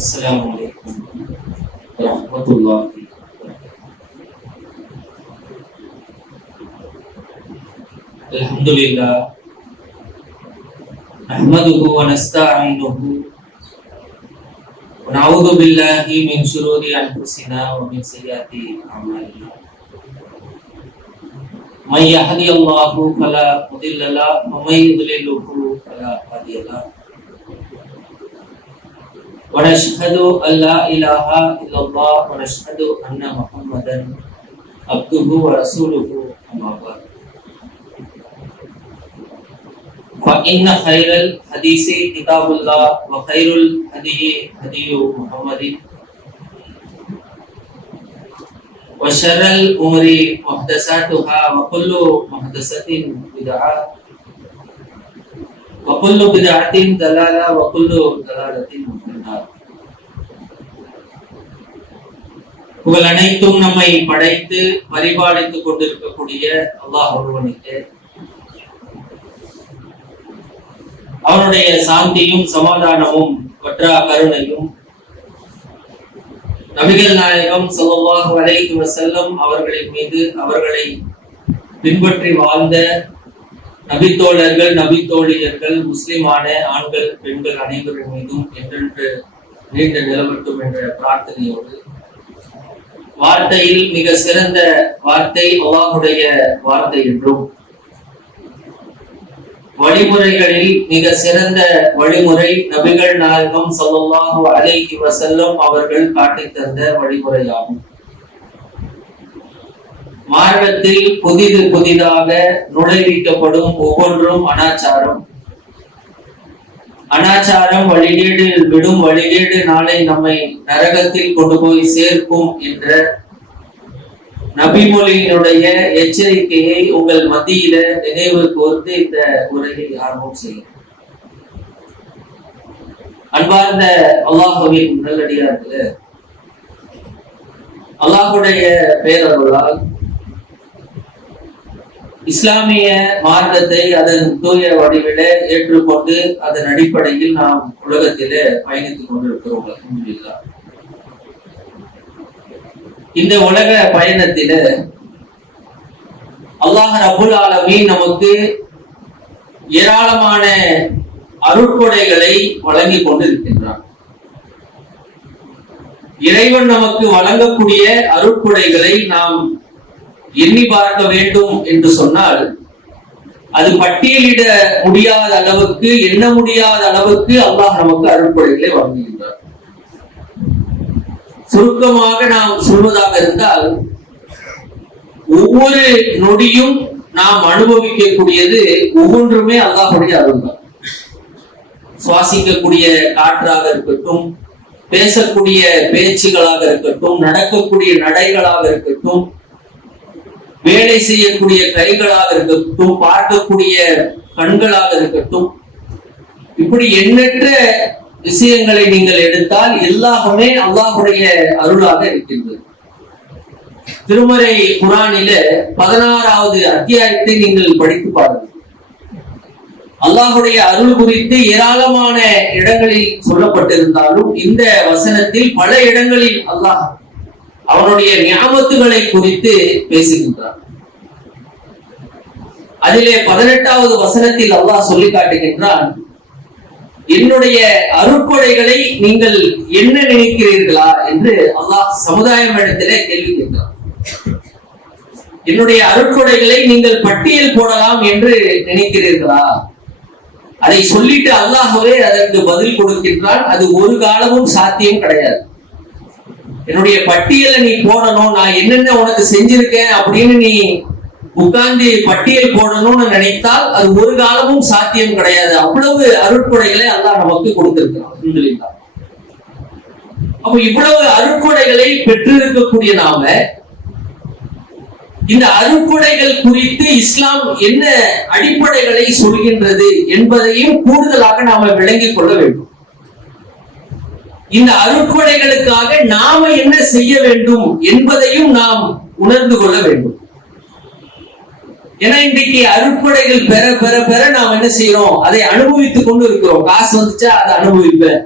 Assalamualaikum warahmatullahi wabarakatuh. Alhamdulillah. Nahmaduhu wa nasta'inuhu wa na'udzu billahi min shururi anfusina wa min sayyiati a'malina. Man yahdihillahu fala mudilla lahu wa man yudlilhu fala hadiya lahu. Wa nashhadu an la ilaha illallah wa nashhadu anna Muhammadan abduhu wa rasuluhu amma ba'd. Fa inna khairal hadisi kitabullah wa khairul hadiyi hadiyu Muhammadin wa syarrul umuri muhdatsatuha wa kullu muhdatsatin bid'ah wa kullu bid'atin dalalah wa kullu dalalatin finnar. புகழ் அனைத்தும் நம்மை படைத்து பரிபாலித்துக் கொண்டிருக்கக்கூடிய அல்லாஹ் ஒருவனுக்கு அவனுடைய சாந்தியும் சமாதானமும் வற்றா கருணையும் நபிகள் நாயகம் ஸல்லல்லாஹு அலைஹி வஸல்லம் அவர்களின் மீது அவர்களை பின்பற்றி வாழ்ந்த நபித்தோழர்கள் நபித்தோழியர்கள் முஸ்லிமான ஆண்கள் பெண்கள் அனைவரின் மீதும் என்றென்று நீண்ட நிலவட்டும் என்ற பிரார்த்தனையோடு வார்த்தையில் மிக சிறந்த வார்த்தை அல்லாஹ்வுடைய வார்த்தை என்றும் வழிமுறைகளில் மிக சிறந்த வழிமுறை நபிகள் நாயகம் ஸல்லல்லாஹு அலைஹி வஸல்லம் அவர்கள் காட்டித் தந்த வழிமுறையாகும். மார்க்கத்தில் புதிதாக நுழைவிக்கப்படும் ஒவ்வொன்றும் அனாச்சாரம் வழிகேடு விடும் வழிகேடு நாளை நம்மை நரகத்தில் கொண்டு போய் சேர்க்கும் என்ற நபிமொழியினுடைய எச்சரிக்கையை உங்கள் மத்தியில நினைவு கோர்த்து இந்த உரையை ஆரம்பம் செய்யும். அன்பார்ந்த அல்லாஹ்வின் நல்லடியார்களே, அல்லாஹ்வுடைய பேரருளால் இஸ்லாமிய மார்க்கத்தை அதன் தூய வடிவில ஏற்றுக்கொண்டு அதன் அடிப்படையில் நாம் உலகத்திலே பயணித்துக் கொண்டிருக்கிறோம். அல்ஹம்துலில்லாஹ். இந்த உலக பயணத்தில அல்லாஹ் ரப்புல் ஆலமீன் நமக்கு ஏராளமான அருட்கொடைகளை வழங்கி கொண்டிருக்கின்றான். இறைவன் நமக்கு வழங்கக்கூடிய அருட்கொடைகளை நாம் எண்ணி பார்க்க வேண்டும் என்று சொன்னால் அது பட்டியலிட முடியாத அளவுக்கு, எண்ண முடியாத அளவுக்கு அல்லாஹ் நமக்கு அருட்கொடைகளை வழங்குகின்றார். சுருக்கமாக நாம் சொல்வதாக இருந்தால் ஒவ்வொரு நொடியும் நாம் அனுபவிக்கக்கூடியது ஒவ்வொன்றுமே அல்லாஹ்வுடைய அருள் தான். சுவாசிக்கக்கூடிய காற்றாக இருக்கட்டும், பேசக்கூடிய பேச்சுகளாக இருக்கட்டும், நடக்கக்கூடிய நடைகளாக இருக்கட்டும், வேலை செய்யக்கூடிய கைகளாக இருக்கட்டும், பார்க்கக்கூடிய கண்களாக இருக்கட்டும், இப்படி எண்ணற்ற விஷயங்களை நீங்கள் எடுத்தால் எல்லாமே அல்லாஹ்வுடைய அருளாக இருக்கின்றது. திருமறை குர்ஆனில 16வது அத்தியாயத்தை நீங்கள் படித்து பாருங்கள். அல்லாஹ்வுடைய அருள் குறித்து ஏராளமான இடங்களில் சொல்லப்பட்டிருந்தாலும் இந்த வசனத்தில் பல இடங்களில் அல்லாஹ் அவனுடைய நியாமத்துகளை குறித்து பேசுகின்றார். அதிலே 18வது வசனத்தில் அல்லாஹ் சொல்லி காட்டுகின்றான், என்னுடைய அருட்கொடைகளை நீங்கள் என்ன நினைக்கிறீர்களா என்று அல்லாஹ் சமுதாயம் இடத்திலே கேள்வி கேட்கிறார். என்னுடைய அருட்கொடைகளை நீங்கள் பட்டியல் போடலாம் என்று நினைக்கிறீர்களா? அதை சொல்லிட்டு அல்லாஹ்வே அதற்கு பதில் கொடுக்கின்றான், அது ஒரு காலமும் சாத்தியம் கிடையாது. என்னுடைய பட்டியலை நீ போடணும், நான் என்னென்ன உனக்கு செஞ்சிருக்கேன் அப்படின்னு நீ உட்கார்ந்து பட்டியல் போடணும்னு நினைத்தால் அது ஒரு காலமும் சாத்தியம் கிடையாது. அவ்வளவு அருட்கொடைகளை அல்லாஹ் நமக்கு கொடுத்திருக்கிறான். அல்ஹம்துலில்லாஹ். அப்ப இவ்வளவு அருட்கொடைகளை பெற்றிருக்கக்கூடிய நாம இந்த அருட்கொடைகள் குறித்து இஸ்லாம் என்ன அடிப்படைகளை சொல்கின்றது என்பதையும் கூடுதலாக நாம விளங்கிக் கொள்ள வேண்டும். இந்த அருட்கொடைகளுக்காக நாம என்ன செய்ய வேண்டும் என்பதையும் நாம் உணர்ந்து கொள்ள வேண்டும். ஏன்னா இன்றைக்கு அருட்கொடைகள் பெற பெற பெற நாம் என்ன செய்யறோம், அதை அனுபவித்துக் கொண்டு இருக்கிறோம். காசு வந்துச்சா அதை அனுபவிப்பேன்,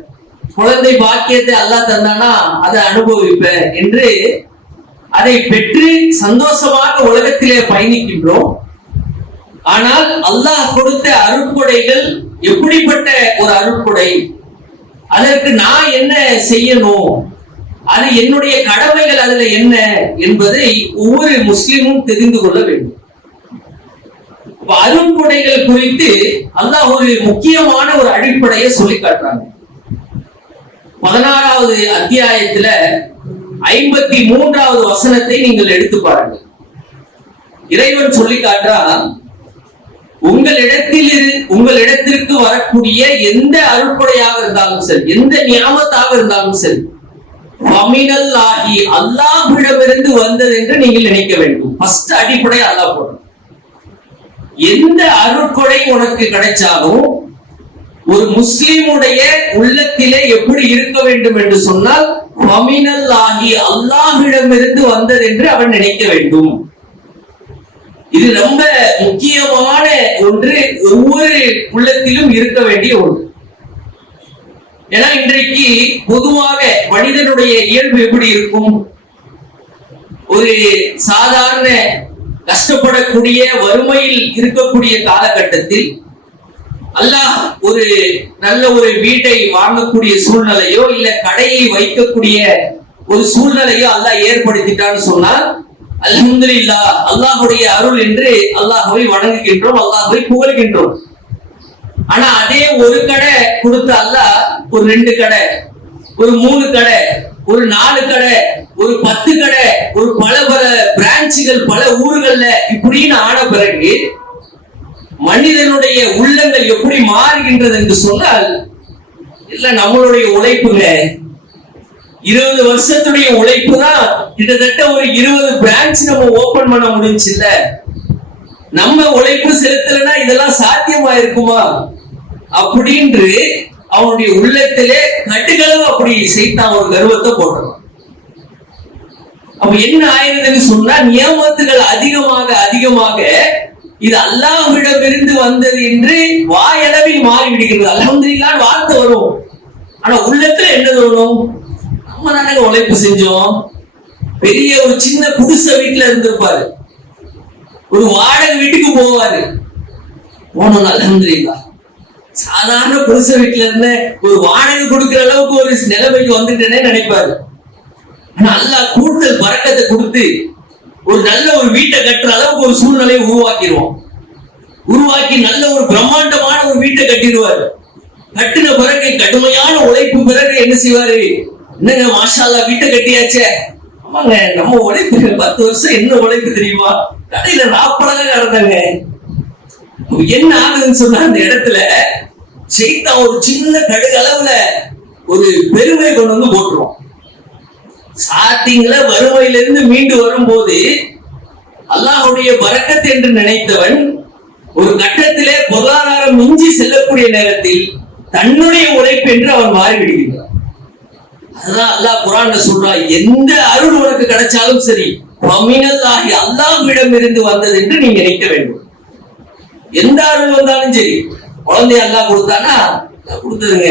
குழந்தை பாக்கியத்தை அல்லாஹ் தந்தானா அதை அனுபவிப்பேன் என்று அதை பெற்று சந்தோஷமாக உலகத்திலே பயணிக்கின்றோம். ஆனால் அல்லாஹ் கொடுத்த அருட்கொடைகள் எப்படிப்பட்ட ஒரு அருட்கொடை, அதற்கு நான் என்ன செய்யணும், அது என்னுடைய கடமைகள் அதுல என்ன என்பதை ஒவ்வொரு முஸ்லிமும் தெரிந்து கொள்ள வேண்டும். அருட்கொடைகள் குறித்து அல்லாஹ் ஒரு முக்கியமான ஒரு அடிப்படையை சொல்லி காட்டுறாங்க. 16வது அத்தியாயத்துல 53வது வசனத்தை நீங்கள் எடுத்து பாருங்கள். இறைவன் சொல்லி காட்டுறான், உங்களிடத்திற்கு வரக்கூடிய எந்த அருட்கொடையாக இருந்தாலும் சரி, எந்த நியாமத்தாக இருந்தாலும் சரி, அல்லாஹ்விடமிருந்து வந்தது என்று நீங்கள் நினைக்க வேண்டும். ஃபர்ஸ்ட் அடிப்படை அல்லாஹ் போடுறோம். எந்த அருட்கொடை உனக்கு கிடைச்சாலும் ஒரு முஸ்லிமுடைய உள்ளத்திலே எப்படி இருக்க வேண்டும் என்று சொன்னால், அல்லாஹ்விடமிருந்து வந்தது என்று அவன் நினைக்க வேண்டும். இது ரொம்ப முக்கியமான ஒன்று, ஒவ்வொரு உள்ளத்திலும் இருக்க வேண்டிய ஒன்று. ஏன்னா இன்றைக்கு பொதுவாக மனிதனுடைய இயல்பு எப்படி இருக்கும்? ஒரு சாதாரண கஷ்டப்படக்கூடிய வறுமையில் இருக்கக்கூடிய காலகட்டத்தில் அல்லாஹ் ஒரு நல்ல ஒரு வீட்டை வாங்கக்கூடிய சூழ்நிலையோ இல்ல கடையை வைக்கக்கூடிய ஒரு சூழ்நிலையோ அல்லாஹ் ஏற்படுத்திட்டான்னு சொன்னால் அல்ஹம்துலில்லாஹ், அல்லாஹ்வுடைய அருள் என்று அல்லாஹ்வை வணங்குகின்றோம், அல்லாஹ்வை புகழ்கின்றோம். ஆனா அதே ஒரு கடை கொடுத்த அல்லாஹ் ஒரு 2 கடை, ஒரு 3 கடை, ஒரு 4 கடை, ஒரு 10 கடை, ஒரு பல பிரான்ச்சுகள் பல ஊர்கள்ல இப்படின்னு ஆன பிறகு மனிதனுடைய உள்ளங்கள் எப்படி மாறுகின்றது என்று சொன்னால், இல்ல நம்மளுடைய உழைப்புங்க, 20 வருஷத்துடைய உழைப்பு தான் கிட்டத்தட்ட ஒரு 20 பிரான்ச் நம்ம ஓபன் பண்ண முடிஞ்சு இல்ல. நம்ம உழைப்பு செலுத்தலைன்னா இதெல்லாம் சாத்தியமா இருக்குமா அப்படின்னு அவனுடைய உள்ளத்திலே கட்டுகளும் அப்படி சைத்தான் ஒரு கர்வத்தை போடுறான். அப்ப என்ன ஆயிருதுன்னு சொன்னா, நியமத்துகள் அதிகமாக அதிகமாக இது அல்லாஹ்விடமிருந்து வந்தது என்று வாயளவில் மாறிவிடுகிறது. அல்ஹம்துலில்லாஹ் வார்த்தை வரும், ஆனா உள்ளத்துல என்ன தோணும்? நம்ம தானங்க உழைப்பு செஞ்சோம். பெரிய ஒரு சின்ன குடிசை வீட்டுல இருந்திருப்பாரு, ஒரு வாடகை வீட்டுக்கு போவாரு, போனோம் அல்ஹம்துலில்லாஹ். சாதாரண குடிசை வீட்டுல இருந்த ஒரு வாடகை கொடுக்கிற அளவுக்கு ஒரு நிலைமைக்கு வந்துட்டேனே நினைப்பாரு. ஆனா அல்லாஹ் கூடுதல் பரக்கத்தை கொடுத்து ஒரு நல்ல ஒரு வீட்டை கட்டுற அளவுக்கு ஒரு சூழ்நிலையை உருவாக்கி நல்ல ஒரு பிரம்மாண்டமான ஒரு வீட்டை கட்டிடுவாரு. கட்டின பிறகு கடுமையான உழைப்பு பிறகு என்ன செய்வாரு? என்னங்க மாஷா அல்லாஹ் வீட்டை கட்டியாச்சே. ஆமாங்க, நம்ம உழைப்பு 10 வருஷம் என்ன உழைப்பு தெரியுமா? கடையில 40 நடந்தாங்க. என்ன ஆகுதுன்னு சொன்னா, அந்த இடத்துல சைத்தான் ஒரு சின்ன கடுகு அளவுல ஒரு பெருமை கொண்டு வந்து போட்டுரும். ஸ்டார்டிங்ல வறுமையிலிருந்து மீண்டு வரும்போது அல்லாஹ்வுடைய பரக்கத் என்று நினைத்தவன் ஒரு கட்டத்திலே பொருளாதாரம் மிஞ்சி செல்லக்கூடிய நேரத்தில் தன்னுடைய உழைப்பு என்று அவன் மாறிவிடுகிறான். அதுதான் அல்லாஹ் குர்ஆன்ல சொல்றான், எந்த அருள் உனக்கு கிடைச்சாலும் சரி, அல்லாஹ்விடம் இருந்து வந்தது என்று நீ நினைக்க வேண்டும். எந்த அருள் வந்தாலும் சரி, குழந்தை அல்லாஹ் கொடுத்தானா கொடுத்ததுங்க,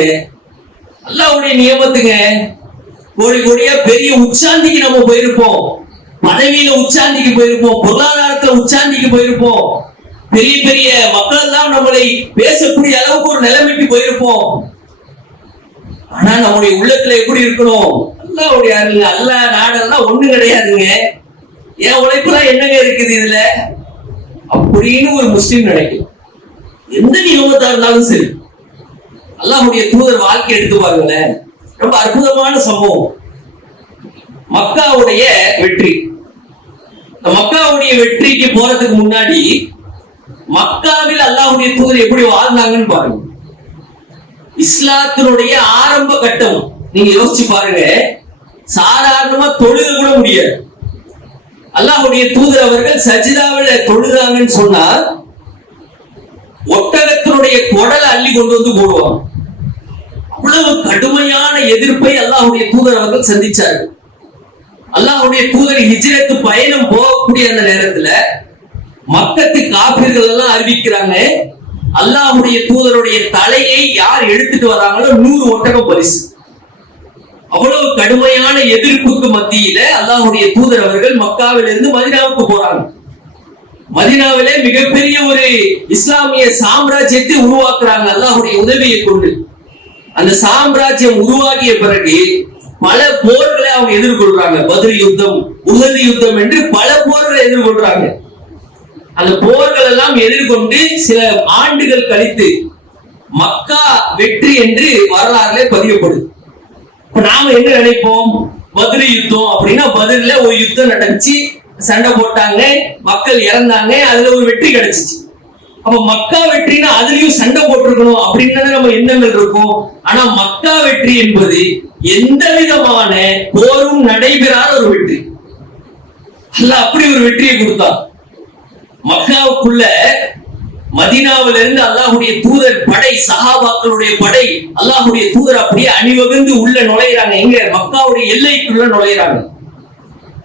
அல்லாஹ்வுடைய நியமத்துங்க. கோடி கோடியா பெரிய உச்சாந்திக்கு நம்ம போயிருப்போம், பதவியில உச்சாந்திக்கு போயிருப்போம், பொருளாதாரத்துல உச்சாந்திக்கு போயிருப்போம், பெரிய பெரிய மக்கள் எல்லாம் நம்மளை பேசக்கூடிய அளவுக்கு ஒரு நிலைமைக்கு போயிருப்போம். ஆனா நம்முடைய உள்ளத்துல எப்படி இருக்கணும்? அல்லாஹ்வுடைய அருள், அல்லாஹ் நாடெல்லாம் ஒண்ணு கிடையாதுங்க, என் உழைப்புலாம் என்னங்க இருக்குது இதுல அப்படின்னு ஒரு முஸ்லிம் நினைக்கும். எந்த நியமத்தா இருந்தாலும் சரி. அல்லாஹ்வுடைய தூதர் வாழ்க்கை எடுத்து பாருங்களேன், ரொம்ப அற்புதமான சம்பவம். மக்காவுடைய வெற்றி, மக்காவுடைய வெற்றிக்கு போறதுக்கு முன்னாடி மக்காவில் அல்லாஹ்வுடைய தூதர் எப்படி வாழ்ந்தாங்கன்னு பாருங்க. இஸ்லாத்தினுடைய ஆரம்ப கட்டம் நீங்க யோசிச்சு பாருங்க, சாதாரணமா தொழுக கூட முடியாது. அல்லாஹ்வுடைய தூதர் அவர்கள் சஜிதாவில தொழுதாங்கன்னு சொன்னா ஒட்டகத்தினுடைய குடலை அள்ளி கொண்டு வந்து போடுவாங்க. அவ்வளவு கடுமையான எதிர்ப்பை அல்லாஹ்வுடைய தூதர் அவர்கள் சந்திச்சார்கள். அல்லாஹ்வுடைய தூதர் ஹிஜ்ரத் பயணம் போகக்கூடிய அந்த நேரத்துல மக்கத்து காபிர்கள் எல்லாம் அறிவிக்கிறாங்க, அல்லாஹ்வுடைய தூதருடைய தலையை யார் எடுத்துட்டு வராங்களோ 100 ஒட்டகம் பரிசு. கடுமையான எதிர்ப்புக்கு மத்தியில அல்லாஹ்வுடைய தூதர் அவர்கள் மக்காவிலிருந்து மதீனாவுக்கு போறாங்க. மதீனாவிலே மிகப்பெரிய ஒரு இஸ்லாமிய சாம்ராஜ்யத்தை உருவாக்குறாங்க அல்லாஹ்வுடைய உதவியை கொண்டு. அந்த சாம்ராஜ்யம் உருவாகிய பிறகு பல போர்களை அவங்க எதிர்கொள்றாங்க. பத்ர் யுத்தம், உஹது யுத்தம் என்று பல போர்களை எதிர்கொள்றாங்க. அந்த போர்கள் எல்லாம் எதிர்கொண்டு சில ஆண்டுகள் கழித்து மக்கா வெற்றி என்று வரலாறுல பதியப்படுது. இப்ப நாம என்ன நினைப்போம், பத்ர் யுத்தம் அப்படின்னா பத்ர்ல ஒரு யுத்தம் நடந்துச்சு, சண்டை போட்டாங்க, மக்கள் இறந்தாங்க, அதுல ஒரு வெற்றி கிடைச்சிச்சு. அப்ப மக்கா வெற்றினா அதுலயும் சண்டை போட்டிருக்கணும் அப்படின்னு நம்ம எண்ணங்கள் இருக்கும். ஆனா மக்கா வெற்றி என்பது எந்த விதமான போரும் நடைபெறாத ஒரு வெற்றி. அல்லாஹ் அப்படி ஒரு வெற்றியை கொடுத்தான். மக்காவுக்குள்ள மதீனாவில இருந்து அல்லாஹ்வுடைய தூதர் படை, சஹாபாக்களுடைய படை, அல்லாஹ்வுடைய தூதர் அப்படியே அணிவகுந்து உள்ள நுழையிறாங்க. எங்க? மக்காவுடைய எல்லைக்குள்ள நுழையிறாங்க.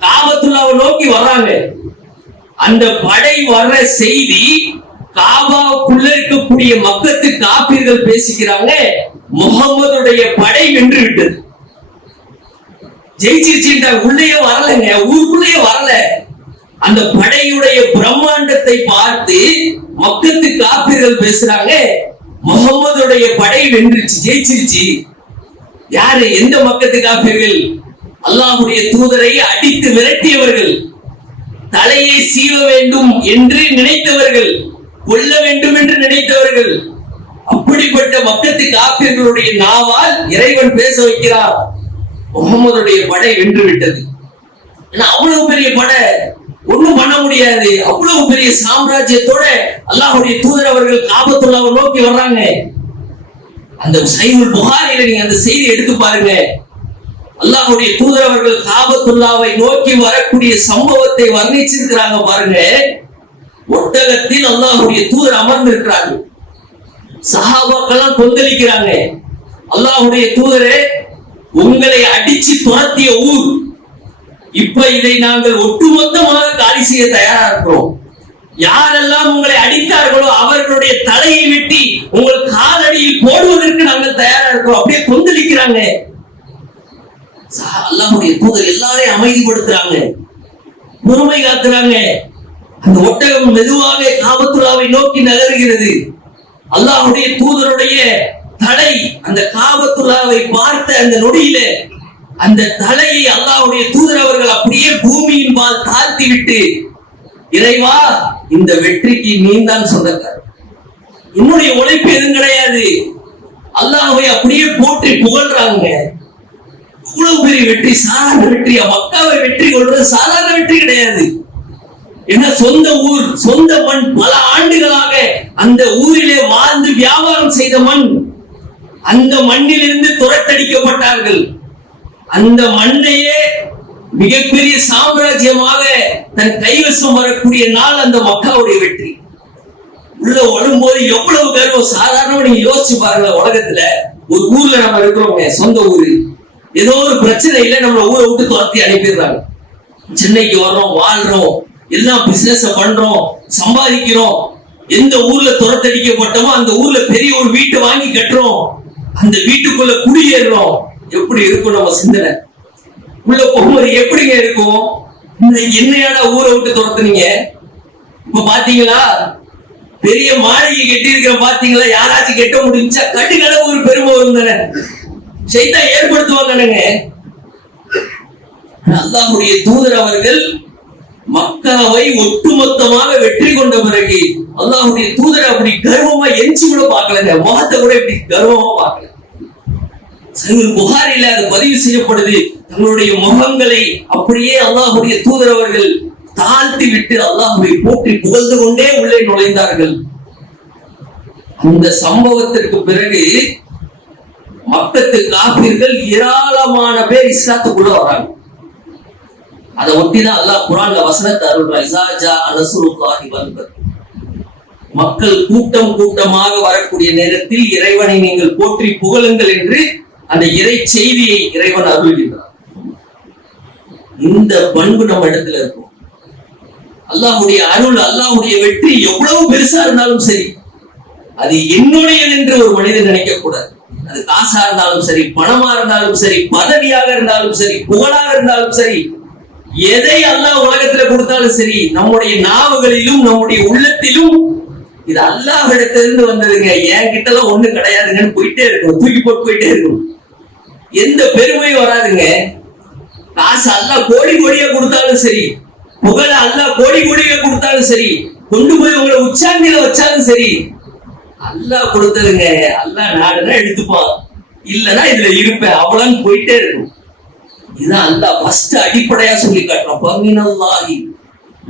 காபத்துல்லாவை நோக்கி வர்றாங்க. அந்த படை வர்ற செய்தி காபாவுக்குள்ள இருக்கக்கூடிய மக்கத்து காபீர்கள் பேசிக்கிறாங்க, முகம்மதுடைய படை வென்று விட்டது, ஜெயிச்சிருச்சுட்டா. உள்ளே வரலங்க, ஊருக்குள்ளேயே வரல. அந்த படையுடைய பிரம்மாண்டத்தை பார்த்து மக்கத்து காபீர்கள் பேசுறாங்க, முகம்மதுடைய படை வென்றுச்சு, ஜெயிச்சிருச்சு. யாரு? எந்த மக்கத்து காபீர்கள்? அல்லாஹ்வுடைய தூதரை அடித்து விரட்டியவர்கள், தலையை சீவ வேண்டும் என்று நினைத்தவர்கள், கொல்ல வேண்டும் என்று நினைத்தவர்கள். அப்படிப்பட்ட மக்கத்து காபீர்களுடைய நாவால் இறைவன் பேச வைக்கிறார், முகம்மதுடைய படை வென்று விட்டது. அவ்வளவு பெரிய படை, ஒண்ணும் பண்ண முடியாது. அவ்வளவு பெரிய சாம்ராஜ்யத்தோட அல்லாஹ்வுடைய தூதர் அவர்கள் காபத்துல்லாவை நோக்கி வர்றாங்க. அந்த சஹீஹுல் புகாரில நீங்க அந்த செய்தி எடுத்து பாருங்க. அல்லாஹ்வுடைய தூதர் அவர்கள் காபத்துல்லாவை நோக்கி வரக்கூடிய சம்பவத்தை வர்ணிச்சிருக்கிறாங்க பாருங்க. ஒட்டகத்தில் அல்லாஹ்வுடைய தூதர் அமர்ந்திருக்கிறார்கள். சஹாபாக்கள் கொந்தளிக்கிறாங்க. அல்லாஹ்வுடைய தூதரே, உங்களை அடிச்சு துரத்திய ஊர், இப்ப இதை நாங்கள் ஒட்டுமொத்தமாக காலி செய்ய தயாரா இருக்கிறோம். யாரெல்லாம் உங்களை அடித்தார்களோ அவர்களுடைய தலையை வெட்டி உங்கள் காலடியில் போடுவதற்கு நாங்கள் தயாரா இருக்கிறோம். அப்படியே கொந்தளிக்கிறாங்க. அல்லாஹ்வுடைய தூதர் எல்லாரையும் அமைதிப்படுத்துறாங்க, பொறுமை காத்துறாங்க. அந்த ஒட்டகம் மெதுவாக காபத்துல்லாவை நோக்கி நகருகிறது. அல்லாஹ்வுடைய தூதருடைய தலை அந்த காபத்துல்லாவை பார்த்த அந்த நொடியில அந்த தலையை அல்லாஹ்வுடைய தூதர் அவர்கள் அப்படியே பூமியின் பால் தாழ்த்தி விட்டு, இறைவா, இந்த வெற்றிக்கு நீதான் சொந்தக்காரர், என்னுடைய உழைப்பு எதுவும் கிடையாது, அல்லாஹ்வை அப்படியே போற்றி புகழ்றாங்க. இவ்வளவு பெரிய வெற்றி, சாதாரண வெற்றியா? மக்காவை வெற்றி கொள்றது சாதாரண வெற்றி கிடையாது. ஏன்னா சொந்த ஊர், சொந்த மண், பல ஆண்டுகளாக அந்த ஊரிலே வாழ்ந்து வியாபாரம் செய்த மண். அந்த மண்ணிலிருந்து துரத்தடிக்கப்பட்டார்கள். அந்த மண்ணையே மிகப்பெரிய சாம்ராஜ்யமாக தன் கைவசம் வரக்கூடிய நாள் அந்த மக்காவுடைய வெற்றி. உள்ள வரும்போது எவ்வளவு கர்வம். சாதாரணமா நீங்க யோசிச்சு பாருங்க, உலகத்துல ஒரு ஊர்ல நம்ம இருக்கிறோங்க, சொந்த ஊரு, ஏதோ ஒரு பிரச்சனை இல்லை, நம்ம ஊரை விட்டு துரத்தி அனுப்பிடுறாங்க. சென்னைக்கு வர்றோம், வாழ்றோம், எல்லாம் பிசினஸ் பண்றோம், சம்பாதிக்கிறோம். எந்த ஊர்ல துரத்தடிக்கப்பட்டோமோ அந்த ஊர்ல பெரிய ஒரு வீட்டை வாங்கி கட்டுறோம், அந்த வீட்டுக்குள்ள குடியேறோம். எப்படி இருக்கும் நம்ம சிந்தனை? உள்ள போகும்போது எப்படிங்க இருக்கும்? என்னையாடா ஊரை விட்டு துரத்துனீங்க? இப்ப பாத்தீங்களா, பெரிய மாளிகை கட்டி இருக்கிற பாத்தீங்களா? யாராச்சும் கெட்ட முடிஞ்சா கட்டுக்கட ஒரு பெருமை வரும் தானே, சைத்தான் ஏற்படுத்துவாங்க. அல்லாஹ்வுடைய தூதர் அவர்கள் மக்காவை ஒட்டுமொத்தமாக வெற்றி கொண்ட பிறகு அல்லாஹ்வுடைய தூதர் அப்படி கர்வமா எஞ்சி கூட பார்க்கலங்க, முகத்தை கூட இப்படி கர்வமா பார்க்கல. சஹீஹுல் புகாரில அது பதிவு செய்யப்படுது. தங்களுடைய முகங்களை அப்படியே அல்லாஹ்வுடைய தூதர் அவர்கள் தாழ்த்தி விட்டு அல்லாஹ்வை போற்றி புகழ்ந்து கொண்டே உள்ளே நுழைந்தார்கள். அந்த சம்பவத்திற்கு பிறகு மக்கத்து காபீர்கள் ஏராளமான பேர் இஸ்லாத்துக்குள்ள வராங்க. அதை ஒட்டிதான் அல்லாஹ் குர்ஆன்ல வசனத்தை அருள்றான், இஸா ஜாஅ நஸ்ருல்லாஹி வல் ஃபத். மக்கள் கூட்டம் கூட்டமாக வரக்கூடிய நேரத்தில் இறைவனை நீங்கள் போற்றி புகழுங்கள் என்று அந்த இறை செய்தியை இறைவன் அருள்கின்றார். இந்த பண்பு நம்ம இடத்துல இருக்கும். அல்லாஹ்வுடைய அருள், அல்லாஹ்வுடைய வெற்றி எவ்வளவு பெருசா இருந்தாலும் சரி, அது என்னுடைய என்று ஒரு மனிதன் நினைக்க கூடாது. அது காசா இருந்தாலும் சரி, பணமா இருந்தாலும் சரி, பதவியாக இருந்தாலும் சரி, புகழாக இருந்தாலும் சரி, எதை அல்லாஹ் உலகத்துல கொடுத்தாலும் சரி, நம்முடைய நாவுகளிலும் நம்முடைய உள்ளத்திலும் இது அல்லாஹ்விடத்திலிருந்து வந்ததுங்க, என் கிட்ட எல்லாம் ஒண்ணு கிடையாதுங்கன்னு போயிட்டே இருக்கும், தூக்கி போட்டு போயிட்டே இருக்கும். எந்த பெருமையும் வராதுங்க. காசு அல்லாஹ் கோடி கோடியா கொடுத்தாலும் சரி, புகழ அல்லாஹ் கோடி கோடியா கொடுத்தாலும் சரி, கொண்டு போய் உங்களை உச்சாண்டியில வச்சாலும் சரி, அல்லாஹ் கொடுத்ததுங்க. அல்லாஹ் நாடுனா எடுத்துப்பான், இல்லன்னா இதுல இருப்பேன், அவ்வளவுன்னு போயிட்டே இருக்கும். இதுதான் அல்லாஹ் ஃபர்ஸ்ட் அடிப்படையா சொல்லி காட்டுறோம். பமினல்லாஹி,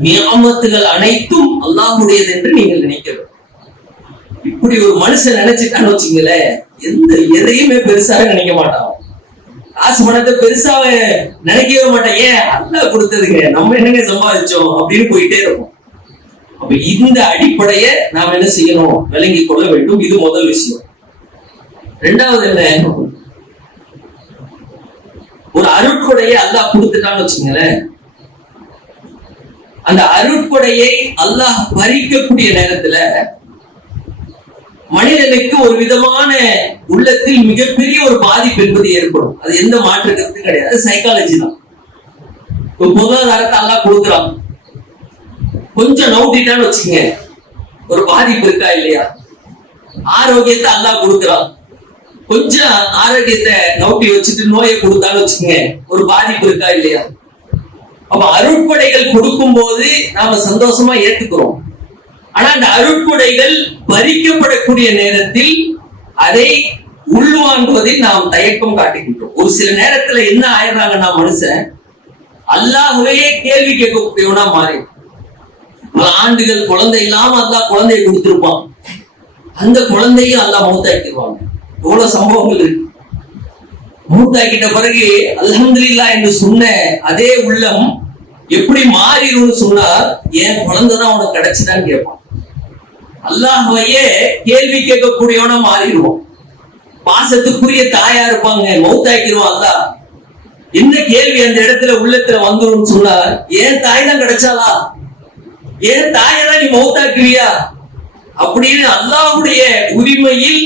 நியாமத்துகள் அனைத்தும் அல்லாஹ்வுடையது என்று நீங்கள் நினைக்கிறோம். இப்படி ஒரு மனுஷன் நினைச்சிட்டான்னு வச்சுங்களேன், எதையுமே பெருசாக நினைக்க மாட்டான். காசு பணத்தை பெருசாக நினைக்கவே மாட்டேன். ஏன்? அல்லாஹ் கொடுத்ததுங்க, நம்ம என்னங்க சம்பாதிச்சோம் அப்படின்னு போயிட்டே இருக்கும். அப்ப இந்த அடிப்படையை நாம் என்ன செய்யணும், விளங்கிக் கொள்ள வேண்டும். இது முதல் விஷயம். ரெண்டாவது என்ன, ஒரு அருட்கொடையை அல்லாஹ் கொடுத்துட்டான்னு வச்சுங்களேன், அந்த அருட்கொடையை அல்லாஹ் பறிக்கக்கூடிய நேரத்துல மனிதனுக்கு ஒரு விதமான உள்ளத்தில் மிகப்பெரிய ஒரு பாதிப்பு என்பது ஏற்படும். அது எந்த மாற்று கருத்தும் கிடையாது, சைக்காலஜி தான். பொருளாதாரத்தை அல்லாஹ் கொடுக்குறான், கொஞ்சம் நவுட்டிட்டான்னு வச்சுக்கங்க, ஒரு பாதிப்பு இருக்கா இல்லையா? ஆரோக்கியத்தை அல்லாஹ் கொடுக்குறான், கொஞ்சம் ஆரோக்கியத்தை நவுட்டி வச்சுட்டு நோயை கொடுத்தான்னு வச்சுக்கோங்க, ஒரு பாதிப்பு இருக்கா இல்லையா? அப்ப அருட்படைகள் கொடுக்கும் போது நாம சந்தோஷமா ஏத்துக்கிறோம். ஆனா அந்த அருட்படைகள் பறிக்கப்படக்கூடிய நேரத்தில் அதை உள்வாங்குவதில் நாம் தயக்கம் காட்டுகின்றோம். ஒரு சில நேரத்துல என்ன ஆயிடுறாங்கன்னா, மனுஷன் அல்லாஹ்வையே கேள்வி கேட்கக்கூடியவனா மாறி, பல ஆண்டுகள் குழந்தை இல்லாம அல்லாஹ் குழந்தையை கொடுத்திருப்பான், அந்த குழந்தையும் அல்லாஹ் மௌத்தாக்கிடுவாங்க. எவ்வளவு சம்பவங்கள் இருக்கு. மூத்தாக்கிட்ட பிறகு அல்ஹம்துலில்லாஹ் என்று சொன்ன அதே உள்ளம் எப்படி மாறிடும்னு சொன்னார், என் குழந்தைதான் உனக்கு கிடைச்சுதான்னு கேட்பான். அல்லாஹ்வையே கேள்வி கேட்கக்கூடியவனா மாறிடுவோம். பாசத்துக்குரிய தாயா இருப்பாங்க, மௌத்தாக்கிடுவான் அல்லாஹ். என்ன கேள்வி அந்த இடத்துல உள்ளத்துல வந்துடும் சொன்னார், ஏன் தாய் தான் கிடைச்சாலா, ஏன் தாயதான் நீ மௌத்தாக்குவியா அப்படின்னு அல்லாஹ்வுடைய உரிமையில்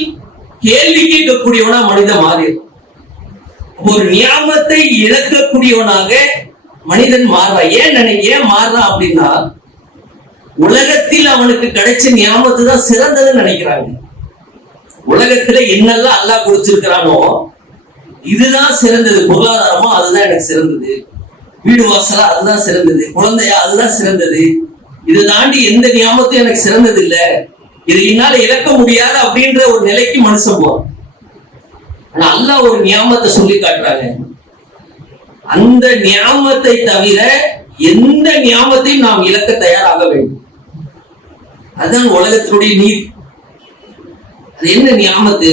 கேள்வி கேட்கக்கூடியவனா மனிதன் மாறிடும். ஒரு நியாமத்தை இழக்கக்கூடியவனாக மனிதன் மாறுறான். ஏன் மாறுறான் அப்படின்னா, உலகத்தில் அவனுக்கு கிடைச்ச நியாமத்து தான் சிறந்ததுன்னு நினைக்கிறாங்க. உலகத்துல என்னெல்லாம் அல்லாஹ் கொடுத்திருக்கிறானோ இதுதான் சிறந்தது. பொருளாதாரமா அதுதான் எனக்கு சிறந்தது, வீடு வாசலா அதுதான் சிறந்தது, குழந்தையா அதுதான் சிறந்தது, இதை தாண்டி எந்த நியாமத்தையும் எனக்கு சிறந்தது இல்ல, இதை என்னால இழக்க முடியாது அப்படின்ற ஒரு நிலைக்கு மனுஷன் போறான். ஆனா அல்லாஹ் ஒரு நியாமத்தை சொல்லி காட்டுறாங்க, அந்த நியாமத்தை தவிர எந்த நியாமத்தையும் நாம் இழக்க தயாராக வேண்டும். அதுதான் உலகத்தினுடைய நீதி. அது என்ன நியாமத்து?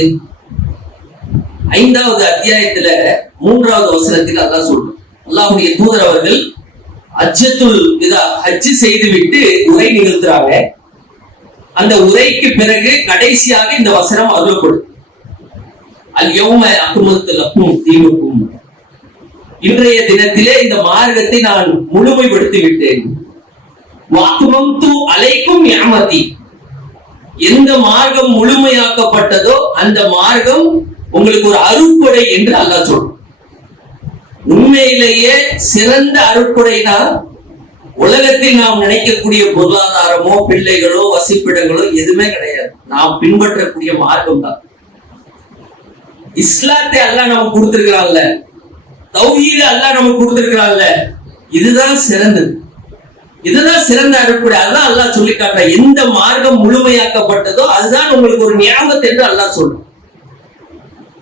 5வது அத்தியாயத்துல 3வது வசனத்தில் அல்லாஹ் சொல்றான், அல்லாஹ்வுடைய தூதர் அவர்கள் ஹஜ் செய்து விட்டு உரை நிகழ்த்துறாங்க. அந்த உரைக்கு பிறகு கடைசியாக இந்த வசனம் அருளப்படும், அல் யௌம அக்மல்து லக்கும் தீனுக்கும், இன்றைய தினத்திலே இந்த மார்க்கத்தை நான் முழுமைப்படுத்தி விட்டேன். வஅத்மம்து அலைக்கும் நிஅமதி, எந்த மார்க்கம் முழுமையாக்கப்பட்டதோ அந்த மார்க்கம் உங்களுக்கு ஒரு அருட்கொடை என்று அல்லாஹ் சொல்றான். உண்மையிலேயே சிறந்த அருட்கொடைனா உலகத்தில் நாம் நினைக்கக்கூடிய பொருளாதாரமோ பிள்ளைகளோ வசிப்பிடங்களோ எதுவுமே கிடையாது. நாம் பின்பற்றக்கூடிய மார்க்கம் தான். இஸ்லாத்தை அல்லாஹ் நமக்கு கொடுத்திருக்கிறான்ல, தௌஹீத அல்லாஹ் நமக்கு கொடுத்திருக்கிறான்ல, இதுதான் சிறந்தது, இதுதான் சிறந்த அருட்கொடை. அதான் அல்லாஹ் சொல்லி காட்டுற, எந்த மார்க்கம் முழுமையாக்கப்பட்டதோ அதுதான் உங்களுக்கு ஒரு நியாமத் என்று அல்லாஹ் சொல்றான்.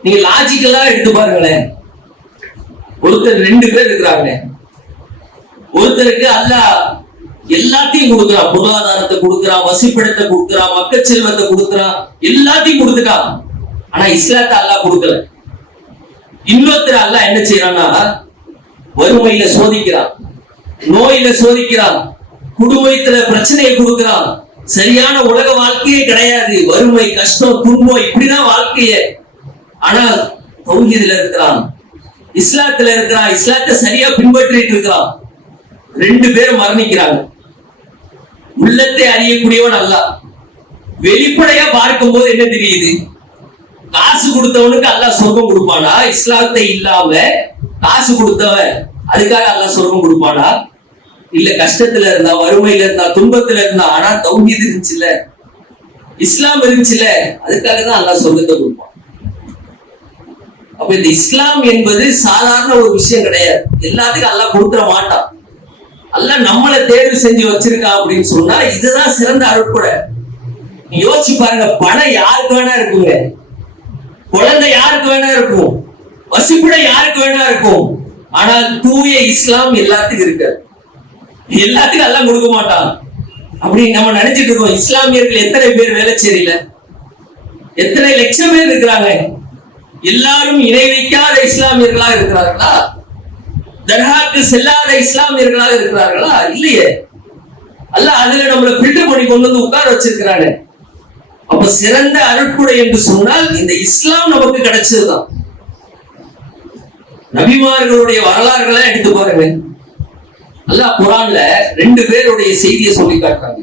நீங்க லாஜிக்கலா எடுத்து பாருங்களேன், ஒருத்தர் 2 பேர் இருக்கிறாங்க, ஒருத்தருக்கு அல்லாஹ் எல்லாத்தையும் கொடுக்குறான், பொருளாதாரத்தை கொடுக்குறான், வசிப்பிடத்தை கொடுக்குறான், மக்கள் செல்வத்தை கொடுக்குறான், எல்லாத்தையும் கொடுத்துட்டான். ஆனா இஸ்லாத்தை அல்லாஹ் கொடுக்கல. இன்னொருத்தர் அல்லாஹ் என்ன செய்யறான்னா, வறுமையில சோதிக்கிறான், நோயில சோதிக்கிறான், குடும்பத்துல பிரச்சனையை கொடுக்கிறான், சரியான உலக வாழ்க்கையே கிடையாது, வறுமை கஷ்டம் துன்பம் இப்படிதான் வாழ்க்கையே. ஆனால் தௌஹீதுல இருக்கிறான், இஸ்லாத்துல இருக்கிறான், இஸ்லாத்தை சரியா பின்பற்றிட்டு இருக்கிறான். 2 பேரும் மரணிக்கிறாங்க. உள்ளத்தை அறியக்கூடியவன் அல்லாஹ். வெளிப்படையா பார்க்கும் போது என்ன தெரியுது, காசு கொடுத்தவனுக்கு அல்லாஹ் சொர்க்கம் கொடுப்பானா? இஸ்லாத்தை இல்லாம காசு கொடுத்தவன் அதுக்காக அல்லாஹ் சொர்க்கம் கொடுப்பானா? இல்ல, கஷ்டத்துல இருந்தா, வறுமையில இருந்தா, துன்பத்துல இருந்தா, ஆனா தௌஹீத் இருந்துச்சுல்ல, இஸ்லாம் இருந்துச்சுல, அதுக்காக தான் அல்லாஹ் சொர்க்கத்தை கொடுப்பான். அப்ப இந்த இஸ்லாம் என்பது சாதாரண ஒரு விஷயம் கிடையாது. எல்லாத்துக்கும் அல்லாஹ் கொடுத்துட மாட்டான். அல்லாஹ் நம்மளை தேர்வு செஞ்சு வச்சிருக்கான் அப்படின்னு சொன்னா இதுதான் சிறந்த அருட்கொடை. யோசிச்சு பாருங்க, பணம் யாருக்கு வேணா இருக்குங்க, குழந்தை யாருக்கு வேணா இருக்கும், வசிப்பிடம் யாருக்கு வேணா இருக்கும். ஆனால் தூய இஸ்லாம் எல்லாத்துக்கும் இருக்கு. எல்லாத்துக்கும் எல்லாம் கொடுக்க மாட்டான். அப்படி நம்ம நினைச்சிட்டு இருக்கோம். இஸ்லாமியர்கள் எத்தனை பேர் வேலைச்சேரியில, எத்தனை லட்சம் பேர் இருக்கிறாங்க. எல்லாரும் இணை வைக்காத இஸ்லாமியர்களாக இருக்கிறார்களா? தர்காக்கு செல்லாத இஸ்லாமியர்களாக இருக்கிறார்களா? இல்லையே. அல்லாஹ் அதுல நம்மளை ஃபில்டர் பண்ணி கொண்டு வந்து உட்கார வச்சிருக்கிறாங்க. அப்ப சிறந்த அருட்கொடை என்று சொன்னால் இந்த இஸ்லாம் நமக்கு கிடைச்சதுதான். நபிமார்களுடைய வரலாறுகளை எடுத்து பாருங்க. அல்லாஹ் குர்ஆன்ல 2 பேருடைய செய்தியை சொல்லி காட்டுறாங்க.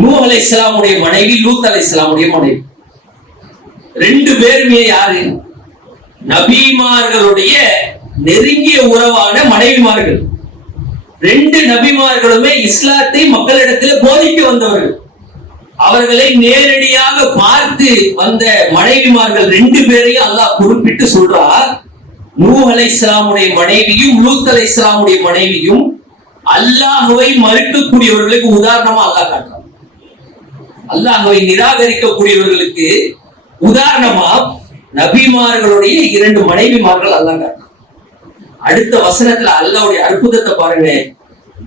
நூஹ் அலைஹிஸ்ஸலாமுடைய மனைவி, லூத் அலைஹிஸ்ஸலாமுடைய மனைவி. 2 பேருமே யாரு? நபிமார்களுடைய நெருங்கிய உறவான மனைவிமார்கள். 2 நபிமார்களுமே இஸ்லாத்தை மக்களிடத்தில் போதிக்க வந்தவர்கள். அவர்களை நேரடியாக பார்த்து வந்த மனைவிமார்கள் 2 பேரையும் அல்லாஹ் குறிப்பிட்டு சொல்றார். நூஹ் அலைஹிஸ்ஸலாமுடைய மனைவியும் லூத் அலைஹிஸ்ஸலாமுடைய மனைவியும் அல்லாஹ்வை மறுக்கக்கூடியவர்களுக்கு உதாரணமா அல்லாஹ் காட்டுறான். அல்லாஹ்வை நிராகரிக்கக்கூடியவர்களுக்கு உதாரணமா நபிமார்களுடைய 2 மனைவிமார்கள் அல்லாஹ் காட்டுறான். அடுத்த வசனத்துல அல்லாஹ்வுடைய அற்புதத்தை பாருங்க.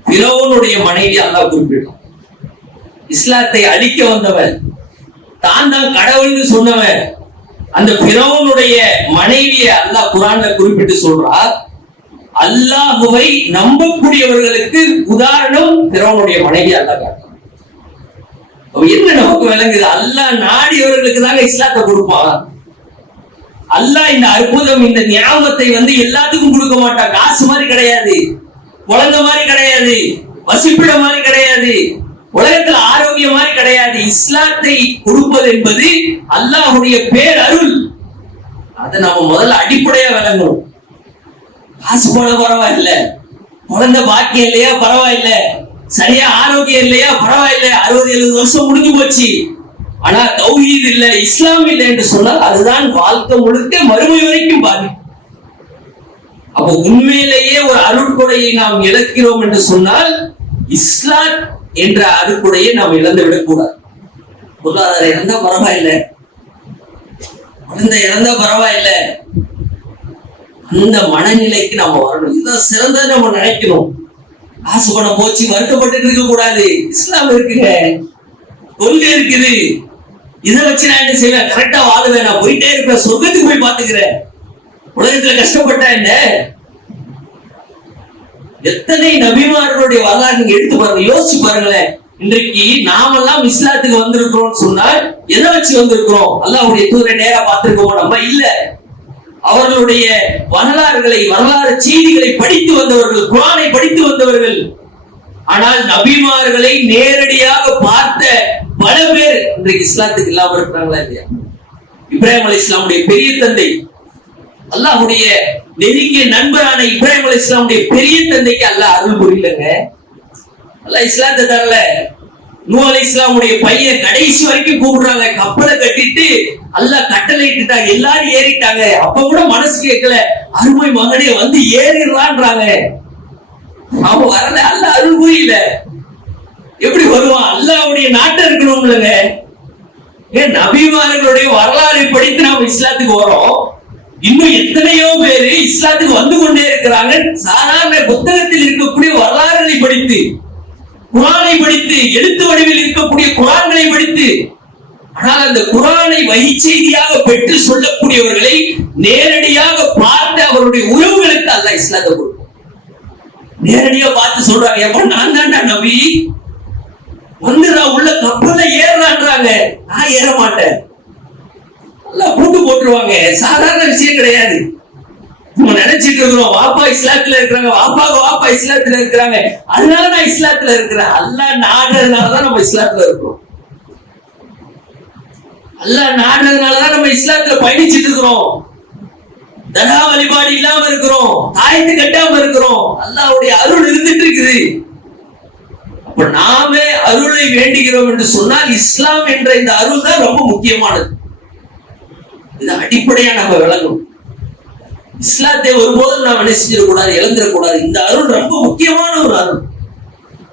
ஃபிரௌனுடைய மனைவி அல்லாஹ் குறிப்பிட்டான். இஸ்லாத்தை அழிக்க வந்தவன், தான் கடவுள்னு சொன்னவன், அந்த ஃபிரௌனுடைய மனைவியை அல்லாஹ் குர்ஆன்ல குறிப்பிட்டு சொல்றார். அல்லாஹ்வை நம்பக்கூடியவர்களுக்கு உதாரணம் ஃபிரௌனுடைய மனைவி அல்லாஹ் காட்டுறான். என்ன நமக்கு விளங்குது? அல்லாஹ் நாடியவர்களுக்கு தாங்க இஸ்லாத்தை கொடுப்பான். அல்லாஹ் இந்த அற்புதம், இந்த ஞாபகத்தை எல்லாத்துக்கும் கொடுக்க மாட்டான். காசு மாதிரி கிடையாது, குழந்தை மாதிரி கிடையாது, வசிப்பிட மாதிரி கிடையாது, உலகத்துல ஆரோக்கியம் மாதிரி கிடையாது. இஸ்லாத்தை கொடுப்பது என்பது அல்லாஹ்வுடைய பேரருள். அதை நாம முதல்ல அடிப்படையா விளங்கணும். காசு போட பரவாயில்ல, குழந்தை பாக்கியம் இல்லையா பரவாயில்ல, சரியா ஆரோக்கியம் இல்லையா பரவாயில்ல, 60-70 வருஷம் முடிஞ்சு போச்சு, ஆனா தௌஹீத் இல்ல, இஸ்லாம் இல்லை என்று சொன்னால் அதுதான் வாழ்க்கை முழுக்க மறுமை வரைக்கும் பாதிக்கும். அப்போ உண்மையிலேயே ஒரு அருட்கொடையை நாம் இழக்கிறோம் என்று சொன்னால் இஸ்லாம் என்ற அருட்கொடையை நாம் இழந்து விடக்கூடாது. பொருளாதாரம் இழந்தா பரவாயில்ல, குழந்தை இழந்தா பரவாயில்ல, அந்த மனநிலைக்கு நாம வரணும். இதுதான் சிறந்தது நம்ம நினைக்கணும். காசு பணம் போச்சு வருத்தப்பட்டு இருக்க கூடாது. இஸ்லாம் இருக்குங்க, கொள்கை இருக்குது. இதை வச்சு நான் என்ன செய்வேன்? கரெக்டா வாழுவேன், நான் போயிட்டே இருப்பேன், சொர்க்கத்துக்கு போய் பாத்துக்கிறேன். உலகத்துல கஷ்டப்பட்டா என்ன? எத்தனை நபிமார்களுடைய வரலாறு நீங்க எடுத்து பாருங்க, யோசிச்சு பாருங்களேன். இன்றைக்கு நாமெல்லாம் இஸ்லாத்துக்கு வந்திருக்கிறோம் சொன்னால் எதை வச்சு வந்திருக்கிறோம்? அல்லாஹ்வுடைய தூதரை நேரா பார்த்திருக்கோம்? நம்ம இல்ல. அவர்களுடைய வரலாறு செய்திகளை படித்து வந்தவர்கள், குர்ஆனை படித்து வந்தவர்கள். ஆனால் நபிமார்களை நேரடியாக பார்த்த பல பேர் இன்றைக்கு இஸ்லாத்துக்கு இல்லாம இருக்கிறாங்களா இல்லையா? இப்ராஹிம் அலைஹிஸ்ஸலாமுடைய பெரிய தந்தை, அல்லாஹ்வுடைய நெருங்கிய நண்பரான இப்ராஹிம் அலைஹிஸ்ஸலாமுடைய பெரிய தந்தைக்கு அல்லாஹ் அருள் புரியலங்க. அல்லாஹ் இஸ்லாத்தை தரல. நூஹ் அலைஹிஸ்ஸலாமுடைய பையன் கடைசி வரைக்கும் கூப்பிடுறாங்க. கப்பலை கட்டிட்டு அல்லாஹ் கட்டளை இட்டுட்டாங்க, எல்லாரும் ஏறிட்டாங்க. அப்ப கூட மனசு கேட்கல, அருமை மகனே ஏறிடலான்றாங்க. அவன் வரல, அல்லாஹ் அருள் புரியல. எப்படி வருவான்? அல்லாஹ்வுடைய நாட்டம் இருக்கணும்லங்க. ஏன் நபிமார்களுடைய வரலாறை படித்து நாம் இஸ்லாத்துக்கு வரோம். இன்னும் எத்தனையோ பேரு இஸ்லாத்துக்கு வந்து கொண்டே இருக்கிறாங்க. சாதாரண புத்தகத்தில் இருக்கக்கூடிய வரலாறுகளை படித்து, குர்ஆனை படித்து, எழுத்து வடிவில் இருக்கக்கூடிய குர்ஆன்களை படித்து, ஆனால் அந்த குர்ஆனை வகி செய்தியாக பெற்று சொல்லக்கூடியவர்களை நேரடியாக பார்த்து அவருடைய உறவுகளுக்கு அல்லாஹ் இஸ்லாத்தை கொடுக்கும். நேரடியா பார்த்து சொல்றாங்க, எப்ப நான் தான்டா நபி, வந்துடா உள்ள கப்பலை ஏறான்றாங்க. நான் ஏற மாட்டேன், கூட்டு போட்டுருவாங்க. சாதாரண விஷயம் கிடையாது. நம்ம நினைச்சிட்டு இருக்கிறோம் வாப்பா இஸ்லாத்துல இருக்கிறாங்க, வாப்பா இஸ்லாத்துல இருக்கிறாங்க, அதனால நான் இஸ்லாத்துல இருக்கிறேன். அல்லாஹ் நாடுறதுனாலதான் நம்ம இஸ்லாத்துல இருக்கிறோம். அல்லாஹ் நாடுறதுனாலதான் நம்ம இஸ்லாத்துல பயணிச்சுட்டு இருக்கிறோம். தனா வழிபாடு இல்லாம இருக்கிறோம், தாயத்து கட்டாம இருக்கிறோம். அல்லாஹ்வுடைய அருள் இருந்துட்டு இருக்குது. அப்ப நாமே அருளை வேண்டுகிறோம் என்று சொன்னால் இஸ்லாம் என்ற இந்த அருள் தான் ரொம்ப முக்கியமானது. இது அடிப்படையா நம்ம விளங்கணும். இஸ்லாத்தை ஒருபோதும் நாம் நினைச்சிடக்கூடாது, இழந்துடக்கூடாது. இந்த அருள் ரொம்ப முக்கியமான ஒரு அருள்.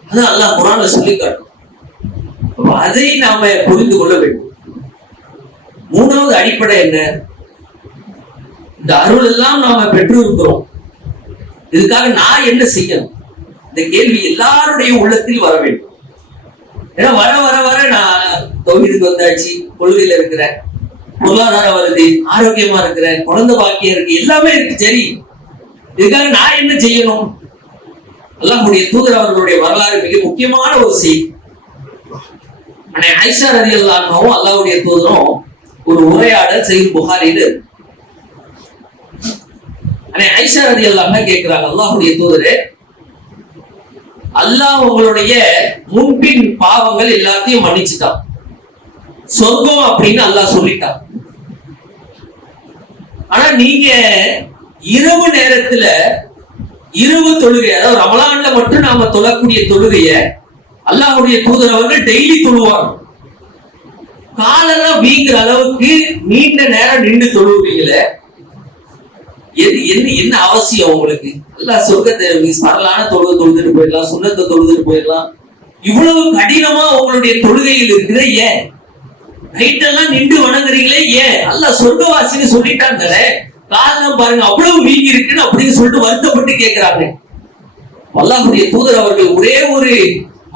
அதான் அல்லாஹ் குர்ஆன்ல சொல்லி காட்டும். அதை நாம புரிந்து கொள்ள வேண்டும். மூணாவது அடிப்படை என்ன? இந்த அருள் எல்லாம் நாம பெற்று இருக்கிறோம், இதுக்காக நான் என்ன செய்யணும்? இந்த கேள்வி எல்லாருடைய உள்ளத்தில் வர வேண்டும். ஏன்னா வர வர வர நான் தௌஹீதுக்கு வந்தாச்சு, கொள்கையில இருக்கிறேன், பொருளாதாரம் வருது, ஆரோக்கியமா இருக்கிறேன், குழந்தை பாக்கியம் இருக்கு, எல்லாமே இருக்கு, சரி, இதுக்காக நான் என்ன செய்யணும்? அல்லாஹ்வுடைய தூதர் அவர்களுடைய வரலாறு மிக முக்கியமான ஒரு செய்தி. அன்னை ஆயிஷா ரலியல்லாஹு அன்ஹாவும் அல்லாஹ்வுடைய தூதரும் ஒரு உரையாடல் சஹீஹ் புகாரில. அன்னை ஆயிஷா ரலியல்லாஹு அன்ஹா கேக்குறாங்க, அல்லாஹ்வுடைய தூதரே, அல்லாஹ் உங்களுடைய முன்பின் பாவங்கள் எல்லாத்தையும் மன்னிச்சுட்டான், சொர்க்கம் அப்படின்னு அல்லாஹ் சொல்லிட்டான். ஆனா நீங்க இரவு நேரத்துல இரவு தொழுகை, அதாவது ரமலான்ல மட்டும் நாம தொழக்கூடிய தொழுகைய அல்லாஹ்வுடைய தூதர் அவர்கள் டெய்லி தொழுவாங்க. காலெல்லாம் வீங்குற அளவுக்கு நீண்ட நேரம் நின்று தொழுவீங்களே, என்ன அவசியம் உங்களுக்கு? அல்லாஹ் சொர்க்கத்தை பரலான தொழுகை தொழுதுட்டு போயிடலாம், சுன்னத்தை தொழுதுட்டு போயிடலாம். இவ்வளவு கடினமா உங்களுடைய தொழுகையில் இருக்கிற ஏன்? நைட்டெல்லாம் நின்று வணங்குறீங்களே ஏன்? அல்லாஹ் சொர்க்கவாசின்னு சொல்லிட்டாங்களே, காரணம் பாருங்க அவ்வளவு வீங்கி இருக்குன்னு அப்படின்னு சொல்லிட்டு வருத்தப்பட்டு கேட்கிறாங்க. அல்லாஹ்வுடைய தூதர் அவர்கள் ஒரே ஒரு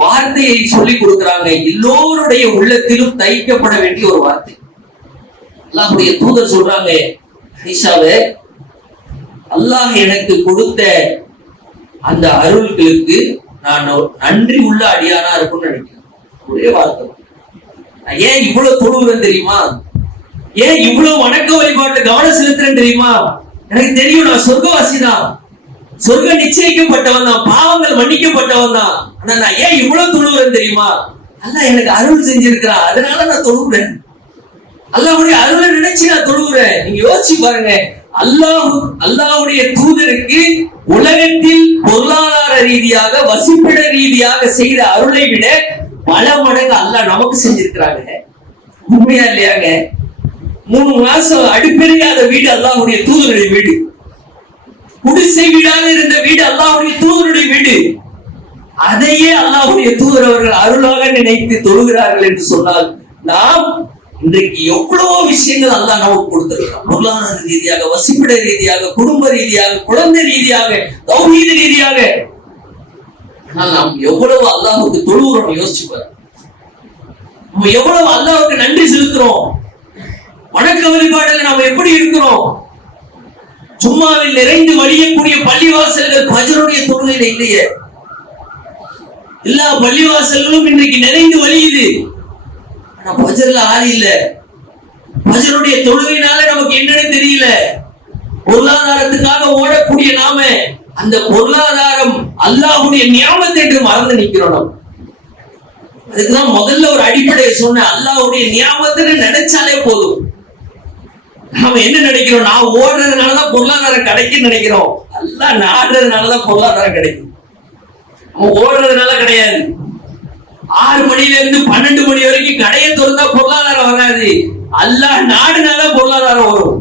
வார்த்தையை சொல்லி கொடுக்கிறாங்க, எல்லோருடைய உள்ளத்திலும் தைக்கப்பட வேண்டிய ஒரு வார்த்தை. அல்லாஹ்வுடைய தூதர் சொல்றாங்க, ஆயிஷாவே, அல்லாஹ் எனக்கு கொடுத்த அந்த அருள்களுக்கு நான் நன்றி உள்ள அடியானா இருக்கும்னு நினைக்கிறேன். ஒரே வார்த்தை. ஏன் இவ்வளவு தொழுகிறேன் தெரியுமா? ஏன் இவ்வளவு வணக்க வழிபாட்டு கவனம் செலுத்துறேன் தெரியுமா? எனக்கு தெரியும், நான் சொர்க்கவாசி தான், சொர்க்க நிச்சயிக்கப்பட்டவன் தான், பாவங்கள் மன்னிக்கப்பட்டவன் தான். ஆனா நான் ஏன் இவ்வளவு தொழுகிறேன் தெரியுமா? அல்லாஹ் எனக்கு அருள் செஞ்சிருக்கிறான், அதனால நான் தொழுகிறேன். அல்லாஹ்வுடைய அருளை நினைச்சு நான் தொழுகிறேன். நீங்க யோசிச்சு பாருங்க, அல்லாஹ்வுடைய தூதருக்கு உலகத்தில் பொருளாதார ரீதியாக வசிப்பிட ரீதியாக செய்த அருளை விட பல மடங்கு அல்லாஹ் நமக்கு செஞ்சிருக்கிறாங்க. உண்மையா இல்லையாங்க? 3 மாசம் அடுப்பெரியாத வீடு அல்லாஹ்வுடைய தூதருடைய வீடு, குடிசை வீடாக இருந்த வீடு அல்லாஹ்வுடைய தூதருடைய வீடு. அதையே அல்லாஹ்வுடைய தூதர் அவர்கள் அருளாக நினைத்து தொழுகிறார்கள் என்று சொன்னால், நாம் இன்றைக்கு எவ்வளவோ விஷயங்கள் அல்லாஹ் நமக்கு கொடுத்திருக்கிறான். பொருளாதார ரீதியாக, வசிப்பிட ரீதியாக, குடும்ப ரீதியாக, குழந்தை ரீதியாக, தௌஹீத் ரீதியாக. ஆனால் நாம் எவ்வளவு அல்லாஹ்வுக்கு தொழுகிறோம் யோசிச்சு பாருங்க. நம்ம எவ்வளவு அல்லாஹ்வுக்கு நன்றி செலுத்துறோம், வணக்க வழிபாடுல நாம எப்படி இருக்கிறோம்? சும்மாவில் நிறைந்து வழியக்கூடிய பள்ளிவாசல்கள் ஃபஜ்ருடைய தொழுகையில இல்லையே. எல்லா பள்ளிவாசல்களும் இன்றைக்கு நிறைந்து வழியுது, ஆனா ஃபஜ்ர்ல ஆள் இல்ல. ஃபஜ்ருடைய தொழுகையினால நமக்கு என்னன்னு தெரியல. பொருளாதாரத்துக்காக ஓடக்கூடிய நாம அந்த பொருளாதாரம் அல்லாஹ்வுடைய நியாமத் என்று மறந்து நிக்கிறோம். நம்ம அதுக்குதான் முதல்ல ஒரு அடிப்படையை சொன்ன, அல்லாஹ்வுடைய நியாமத்துன்னு நினைச்சாலே போதும். நாம என்ன நினைக்கிறோம்? நான் ஓடுறதுனாலதான் பொருளாதாரம் கிடைக்கும் நினைக்கிறோம். அல்லாஹ் நாடுறதுனாலதான் பொருளாதாரம் கிடைக்கும். நம்ம ஓடுறதுனால கிடையாது. 6 மணில இருந்து 12 மணி வரைக்கும் கடையை திறந்தா பொருளாதாரம் வராது. அல்லாஹ் நாடுனாதான் பொருளாதாரம் வரும்.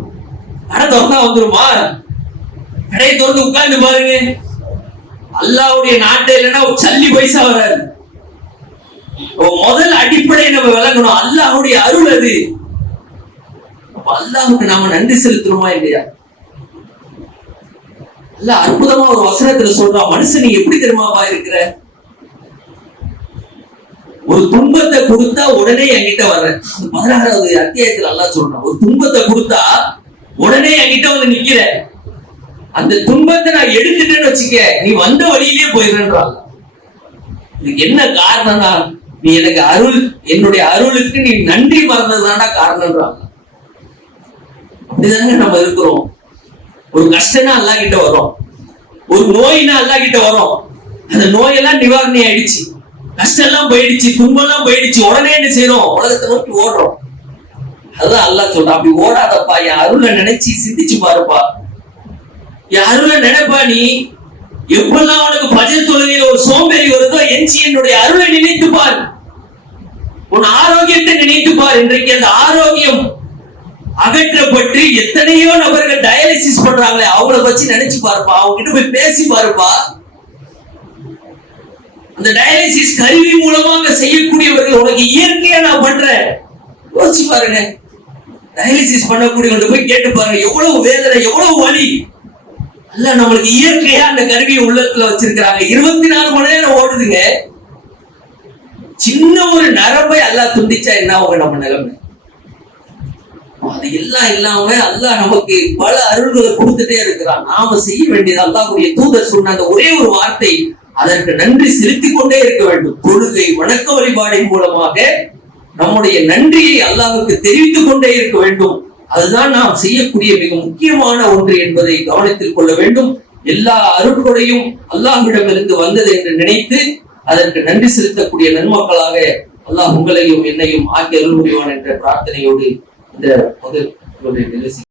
கடை திறந்தா வந்துருமா? கடையை திறந்து உட்கார்ந்து பாருங்க, அல்லாஹ்வுடைய நாட்டை இல்லைன்னா ஒரு சல்லி பைசா வராது. முதல் அடிப்படை நம்ம விளங்கணும், அல்லாஹ்வுடைய அருள் அது. அல்லாஹ்வுக்கு நாம நன்றி செலுத்துறோமா இல்லையா? அல்லாஹ் அற்புதமா ஒரு வசனத்துல சொல்றான், மனுஷன் நீ எப்படி தெரியுமாப்பா இருக்கிற? ஒரு துன்பத்தை கொடுத்தா உடனே என்கிட்ட வர்ற. 16வது அத்தியாயத்துல அல்லாஹ் சொல்றான், ஒரு துன்பத்தை கொடுத்தா உடனே என்கிட்ட வந்து நிக்கிற. அந்த துன்பத்தை நான் எடுத்துட்டேன்னு வச்சுக்க, நீ வந்த வழியிலேயே போயிடுறான். இதுக்கு என்ன காரணம்னா, நீ எனக்கு அருள், என்னுடைய அருளுக்கு நீ நன்றி மறந்ததுதான்டா காரணம்ன்றாங்க. அப்படிதாங்க நம்ம இருக்கிறோம். ஒரு கஷ்டம்னா அல்லாஹ் கிட்ட வரும், ஒரு நோய்னா அல்லாஹ் கிட்ட வரும். அந்த நோயெல்லாம் நிவாரணி ஆயிடுச்சு, கஷ்டம் எல்லாம் போயிடுச்சு, துன்பம் எல்லாம் போயிடுச்சு, உடனே என்ன செய்யறோம்? உலகத்தை நோக்கி ஓடுறோம். அதான் அல்லாஹ் சொல்றான், அப்படி ஓடாதப்பா, என் அருளை நினைச்சு சிந்திச்சு பாருப்பா. என் அருளை நினைப்பா. நீ எப்பெல்லாம் உனக்கு பஜர் தொழுகையில ஒரு சோம்பேறி வருதோ, எஞ்சி என்னுடைய அருளை நினைத்து பார், உன் ஆரோக்கியத்தை நினைத்து பார். இன்றைக்கு அந்த ஆரோக்கியம் அகற்றப்பட்டு எத்தனையோ நபர்கள் டயாலிசிஸ் பண்றாங்களே, அவங்கள வச்சு நினைச்சு பாருப்பா, அவங்க கிட்ட போய் பேசி பாருப்பா. அந்த டயாலிசிஸ் கருவி மூலமாக செய்யக்கூடியவர்கள் உனக்கு இயற்கையா நான் பண்றேன் யோசிச்சு பாருங்க. டயாலிசிஸ் பண்ணக்கூடியவங்க போய் கேட்டு பாருங்க, எவ்வளவு வேதனை, எவ்வளவு வலி. அல்ல நம்மளுக்கு இயற்கையா அந்த கருவியை உள்ளத்துல வச்சிருக்கிறாங்க. 24 மணி நேரம் ஓடுதுங்க. சின்ன ஒரு நரம்பை அல்லாஹ் துண்டிச்சா என்ன ஆகும் நம்ம நிலைமை? அது எல்லாம் இல்லாம அல்லாஹ் நமக்கு பல அருள்களை கொடுத்துட்டே இருக்கிறான். நாம செய்ய வேண்டியது அல்லாஹ்வுடைய தூதர் சொன்ன அந்த ஒரே ஒரு வார்த்தை, அதற்கு நன்றி செலுத்திக் கொண்டே இருக்க வேண்டும். தொழுகை வணக்க வழிபாடின் மூலமாக நம்முடைய நன்றியை அல்லாஹ்வுக்கு தெரிவித்துக் கொண்டே இருக்க வேண்டும். அதுதான் நாம் செய்யக்கூடிய மிக முக்கியமான ஒன்று என்பதை கவனத்தில் கொள்ள வேண்டும். எல்லா அருட்கொடையும் அல்லாஹ்விடமிருந்து வந்தது என்று நினைத்து அதற்கு நன்றி செலுத்தக்கூடிய நன்மக்களாக அல்லாஹ் உங்களையும் என்னையும் ஆக்கி அருள் புரிவான் என்ற பிரார்த்தனையோடு இந்த முதல்